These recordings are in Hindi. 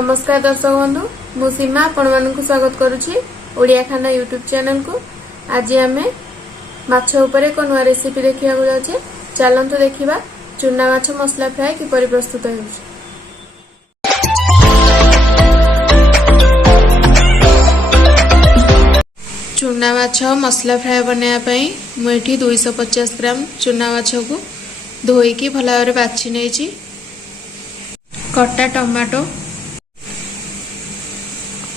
नमस्कार दर्शक बंधु मु सीमा आपण मानकु स्वागत करुछि ओडिया खाना यूट्यूब चैनल को। आज आमे माछ ऊपर एक नया रेसिपी देखिया जाचे। चलंतु देखिबा चुना माछ मसला फ्राई किपरि प्रस्तुत होउछि। चुना माछ मसला फ्राई बनाया पई मु एठी 250 ग्राम चुना माछ को धोईकी भला भाबरे बाछि नेछि। कटा टमाटो,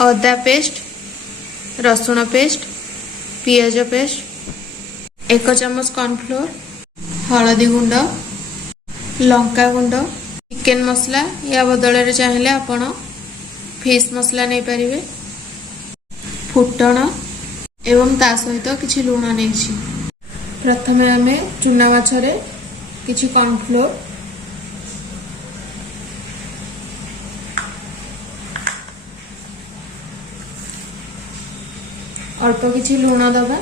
अदा पेस्ट, रसुण पेस्ट, पियाज पेस्ट, 1 चम्मच कॉर्नफ्लोर, हलदी गुंड, लंका गुंड, चिकेन मसला या बदल चाहिए आपण फिश मसला नहीं पारिबे, फुटण एवं ता सहित किछि लूण नहीं। प्रथमे आमे चुना माछरे किछि कॉर्नफ्लोर, अल्प किछि लूण दबा,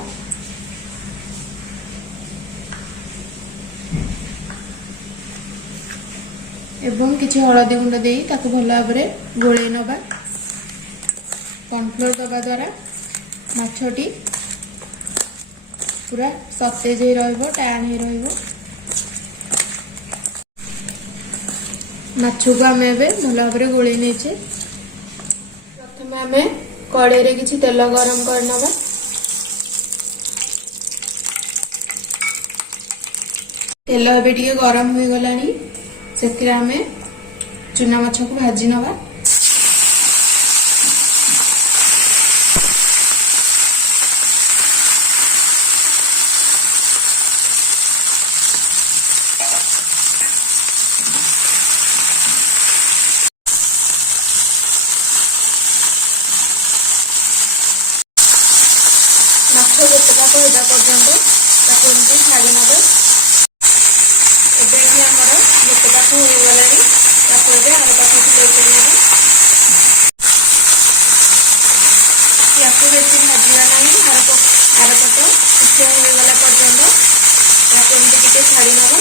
एवं किछि हलदी गुंड देई ताकु भला भाबरे गोळेई नबा। कॉर्नफ्लोर दबा द्वारा माछटी पूरा सतेज ही रहइबो, टाण ही रहइबो। माछ को आमे एबे भला भाबरे गोळेई नेछे। प्रथमे आमे कड़े रे किछि तेल गरम कर नबा। तेल एबे टिके गरम हो गलानी, सेथिरे आमे चुना माछ को भाजी नबा। माछ गोटेटा होगा पर्यंत ताको एमती छाड़ी नबे। एबे आमर गोटेटा हो गलानी, ताको एबे आर पाखु लेके नबे। याको बेसी भाजिबा नाही, आर पट किछे हो गला पर्यंत ताको एमती टिके छाड़ी नबे।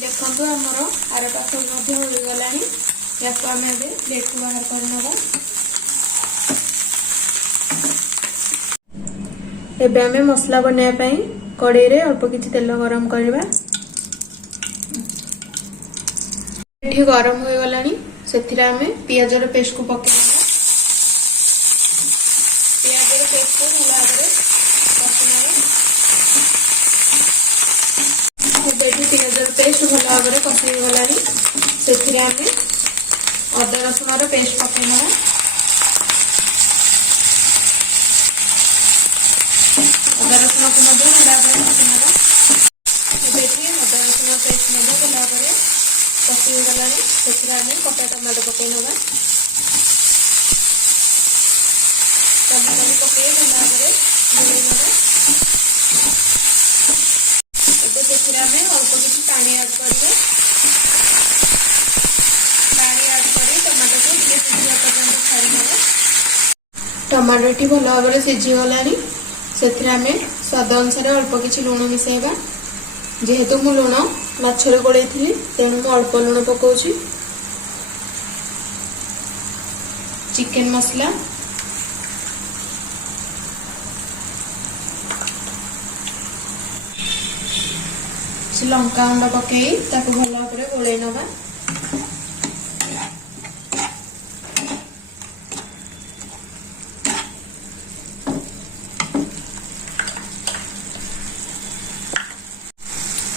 देखंतु आमर आर पाखु मध्ये हो गलानी, याको आमे एबे प्लेट को बाहर कर नबा। एबे आमे मसला बनाया पई कड़े रे अल्प किछि तेल गरम करबा। एठी गरम हो गलानी, सेथिरा आमे पियाज रो पेस्ट को पकेबा। पियाज रो पेस्ट को भला भाबरे पकेनाबा। एबे एठी पियाज रो पेस्ट भला भाबरे पके गलानी, सेथिरे आमे अदा रसुण रो पेस्ट पकेनाबा। अदा रसुण को मध्य भला भाबरे पकेनाबा। एबे एठी अदा रसुण पेस्ट मध्य भला भाबरे पके गलानी, सेथिरे आमे कटा टमाटो पकेनाबा। टमाटो को पके भला भाबरे गोलेनाबा। एबे सेथिरे आमे अल्प किछि पानी ऐड करबे। पानी ऐड करी टमाटो को टिके सिझिया पर्यंत छाड़ी नबा। टमाटो टी भला भाबरे सिझी गलानी, सेथिरे आमे स्वाद अनुसार अल्प किछि लूण मिसाइबा। जेहेतु मु लूण माछरे गोळेई थिली तेणु मु अल्प लूण पकाउछि। चिकेन मसला, लंका गुंड पकई ताकु भला भाबरे गोळेई नबा।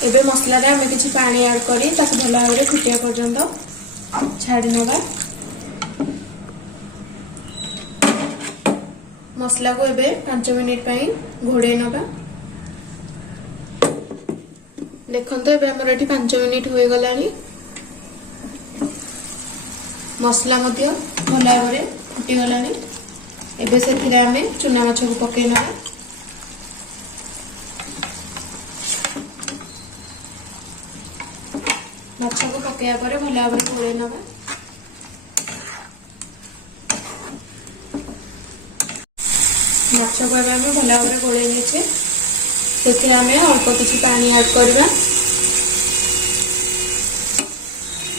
एबे मसला रे हमें किछि पानी ऐड करी ताकु भला भाबरे फुटिया पर्यंत छाड़ी नबा। मसला को एबे 5 मिनिट पई घोड़े नबा। देखंतो एबे हमर एठी 5 मिनिट होई गलानी। मसला मध्य भला भाबरे फुटी गलानी। एबे सेथिरे हमें चुना माछ को पके नबा। माछ को पकया परे भला भाबरे गोळेई नबा। माछ को एबे हमें भला भाबरे गोळेई नेछे। सेथिरे हमें अल्प किछि पानी ऐड करबा।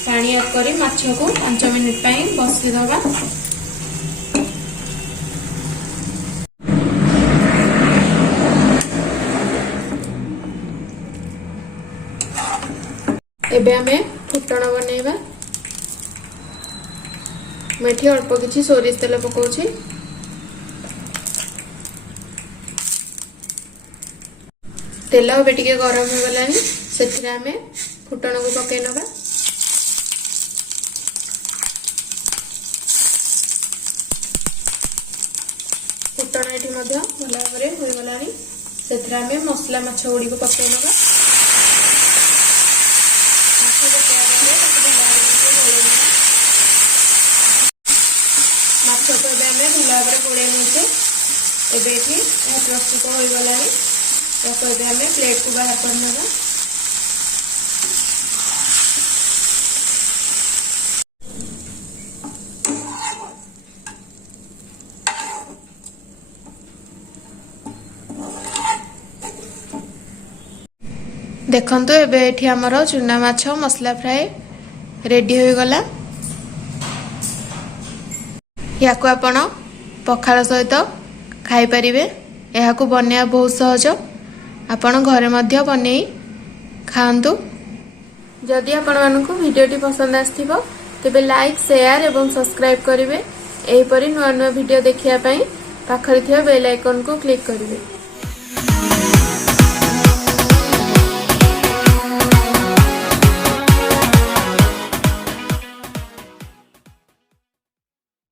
पानी पानी ऐड करी माछ को 5 मिनिट पई बसी दबा। एबे हमें फुटण बनैबा। मेठी अल्प किछि सोरिष तेल पकाउछि। तेल एबे टिके गरम हो गलानी सेथिरे हमें फुटण को पकै नबा। फुटण एठी मध्य भला भाबरे होई गलानी सेथिरे हमें मसला माछ गुडी को पकै नबा। माछ को एबे हमें भला भाबरे गोळे नउछे। एबे एठी प्रस्तुत होई गलानी तो एबे हमें प्लेट को बाहर कर नबा। देखंतु एबे एठी हमरो चुना माछ मसला फ्राई रेडी होई गला। याको आपण पखाल सहित खाई परिबे। एहाकू बनेया बहुत सहज। आपण घरे मध्य बनेई खांतु। जदि आपण मानकू वीडियोटी पसंद आस्थिबो तेबे लाइक शेयर एवं सब्सक्राइब करिवे। एही परी नुआ नुआ वीडियो देखिया पई पाखरे थिया बेल आइकन को क्लिक करिवे।